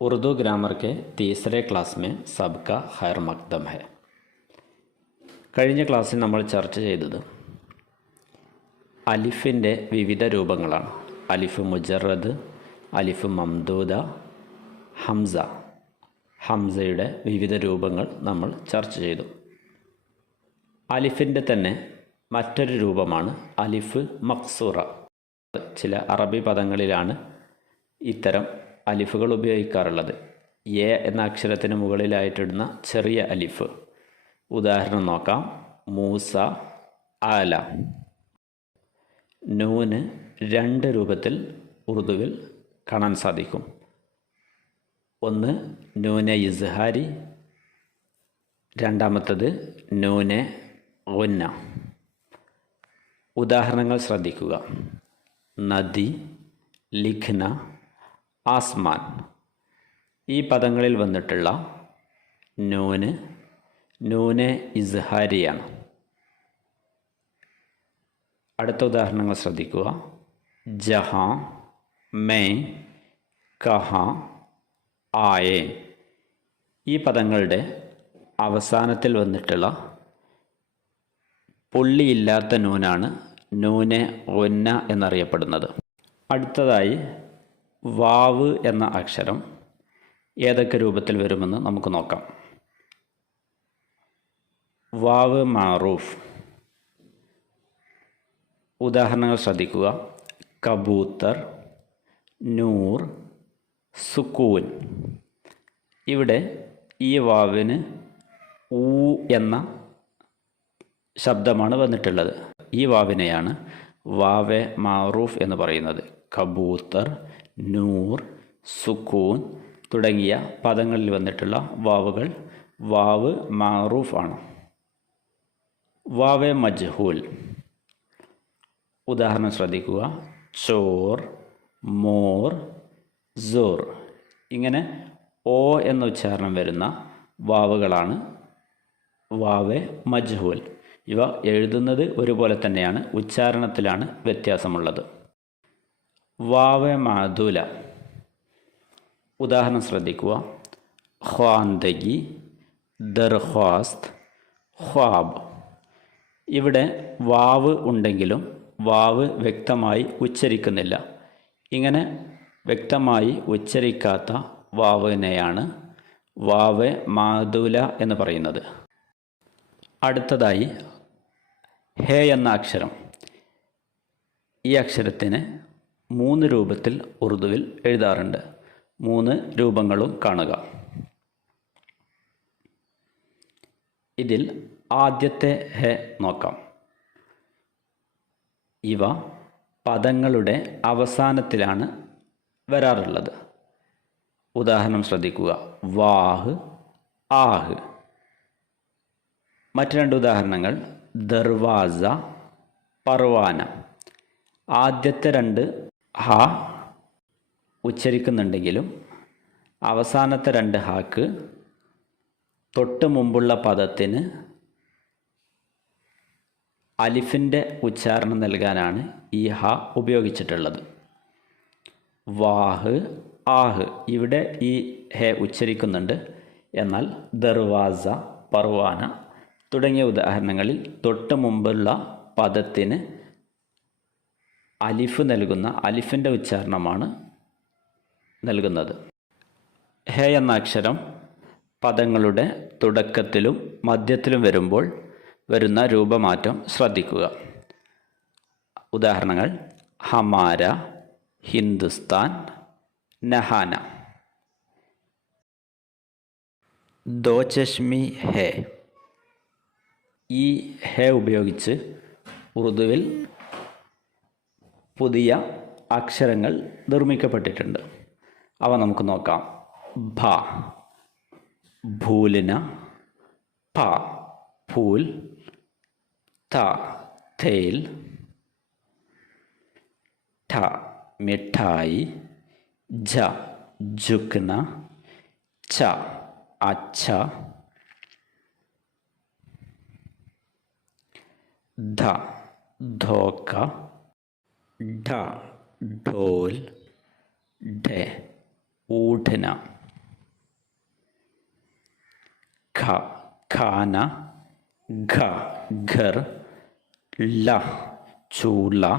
Urdu grammar के तीसरे class में सबका खैर मक़दम है. കഴിഞ്ഞ ക്ലാസ്സിൽ നമ്മൾ ചർച്ച ചെയ്തത് അലിഫിൻ്റെ വിവിധ രൂപങ്ങളാണ്. അലിഫ് മുജറദ്, അലിഫ് മംദൂദ, ഹംസയുടെ വിവിധ രൂപങ്ങൾ നമ്മൾ ചർച്ച ചെയ്തു. അലിഫിൻ്റെ തന്നെ മറ്റൊരു രൂപമാണ് അലിഫ് മക്സൂറ. ചില അറബി പദങ്ങളിലാണ് ഇത്തരം അലിഫുകൾ ഉപയോഗിക്കാറുള്ളത്. എ എന്ന അക്ഷരത്തിന് മുകളിലായിട്ടിടുന്ന ചെറിയ അലിഫ്. ഉദാഹരണം നോക്കാം. മൂസ, ആല. നൂന് രണ്ട് രൂപത്തിൽ ഉറുദുവിൽ കാണാൻ സാധിക്കും. ഒന്ന് നൂനെ ഇസ്ഹാരി, രണ്ടാമത്തത് നൂനെ ഗുന്ന. ഉദാഹരണങ്ങൾ ശ്രദ്ധിക്കുക. നദി, ലിഖ്ന, ആസ്മാൻ. ഈ പദങ്ങളിൽ വന്നിട്ടുള്ള നൂനെ ഇസ്ഹാരിയാണ്. അടുത്ത ഉദാഹരണങ്ങൾ ശ്രദ്ധിക്കുക. ജഹാൻ, മേ, കഹാ, ആയേ. ഈ പദങ്ങളുടെ അവസാനത്തിൽ വന്നിട്ടുള്ള പുള്ളിയില്ലാത്ത നൂനാണ് നൂനെ ഗുന്ന എന്നറിയപ്പെടുന്നത്. അടുത്തതായി വാവ് എന്ന അക്ഷരം ഏതൊക്കെ രൂപത്തിൽ വരുമെന്ന് നമുക്ക് നോക്കാം. വാവ് മാറൂഫ്. ഉദാഹരണങ്ങൾ ശ്രദ്ധിക്കുക. കബൂത്തർ, നൂർ, സുക്കൂൻ. ഇവിടെ ഈ വാവിന് ഊ എന്ന ശബ്ദമാണ് വന്നിട്ടുള്ളത്. ഈ വാവിനെയാണ് വാവെ മാറൂഫ് എന്ന് പറയുന്നത്. കബൂത്തർ, നൂർ, സുക്കൂൻ തുടങ്ങിയ പദങ്ങളിൽ വന്നിട്ടുള്ള വാവുകൾ വാവ് മാറൂഫ് ആണ്. വാവെ മജ്ഹൂൽ. ഉദാഹരണം ശ്രദ്ധിക്കുക. ചോർ, മോർ, സോർ. ഇങ്ങനെ ഓ എന്ന ഉച്ചാരണം വരുന്ന വാവുകളാണ് വാവെ മജ്ഹൂൽ. ഇവ എഴുതുന്നത് ഒരുപോലെ തന്നെയാണ്, ഉച്ചാരണത്തിലാണ് വ്യത്യാസമുള്ളത്. വാവെ മാദൂല. ഉദാഹരണം ശ്രദ്ധിക്കുക. ഖ്വാന്തഗി, ദർഖ്വാസ്ത്, ഖ്വാബ്. ഇവിടെ വാവ് ഉണ്ടെങ്കിലും വാവ് വ്യക്തമായി ഉച്ചരിക്കുന്നില്ല. ഇങ്ങനെ വ്യക്തമായി ഉച്ചരിക്കാത്ത വാവിനെയാണ് വാവെ മാദൂല എന്ന് പറയുന്നത്. അടുത്തതായി ഹേ എന്ന അക്ഷരം. ഈ അക്ഷരത്തിന് 3 രൂപത്തിൽ ഉറുദുവിൽ എഴുതാറുണ്ട്. 3 രൂപങ്ങളും കാണുക. ഇതിൽ ആദ്യത്തെ ഹേ നോക്കാം. ഇവ പദങ്ങളുടെ അവസാനത്തിലാണ് വരാറുള്ളത്. ഉദാഹരണം ശ്രദ്ധിക്കുക. വാഹ്, ആഹ്. മറ്റ് 2 ഉദാഹരണങ്ങൾ ദർവാസ, പർവാന. ആദ്യത്തെ 2 ഹ ഉച്ചരിക്കുന്നുണ്ടെങ്കിലും അവസാനത്തെ 2 ഹാക്ക് തൊട്ട് മുമ്പുള്ള പദത്തിന് അലിഫിൻ്റെ ഉച്ചാരണം നൽകാനാണ് ഈ ഹ ഉപയോഗിച്ചിട്ടുള്ളത്. വാഹ്, ആഹ്. ഇവിടെ ഈ ഹെ ഉച്ചരിക്കുന്നുണ്ട്. എന്നാൽ ദർവാസ, പർവാന തുടങ്ങിയ ഉദാഹരണങ്ങളിൽ തൊട്ട് മുമ്പുള്ള പദത്തിന് അലിഫ് നൽകുന്ന അലിഫിൻ്റെ ഉച്ചാരണമാണ് നൽകുന്നത്. ഹേ എന്ന അക്ഷരം പദങ്ങളുടെ തുടക്കത്തിലും മധ്യത്തിലും വരുമ്പോൾ വരുന്ന രൂപമാറ്റം ശ്രദ്ധിക്കുക. ഉദാഹരണങ്ങൾ ഹമാര, ഹിന്ദുസ്ഥാൻ, നഹാന. ദോ ചശ്മി ഹേ. ഈ ഹേ ഉപയോഗിച്ച് ഉറുദുവിൽ പുതിയ അക്ഷരങ്ങൾ നിർമ്മിക്കപ്പെട്ടിട്ടുണ്ട്. അവ നമുക്ക് നോക്കാം. ഭ, ഭൂലിന, പ, ഫൂൽ, ത, തേൽ, ഠ, മിഠായി, ജ, ജുക്ന, ച, അച്ഛ, ധ, ധോക്ക, ढ, ढोल, ढ, ऊठना. खाना, घ घर, ला चूल्हा,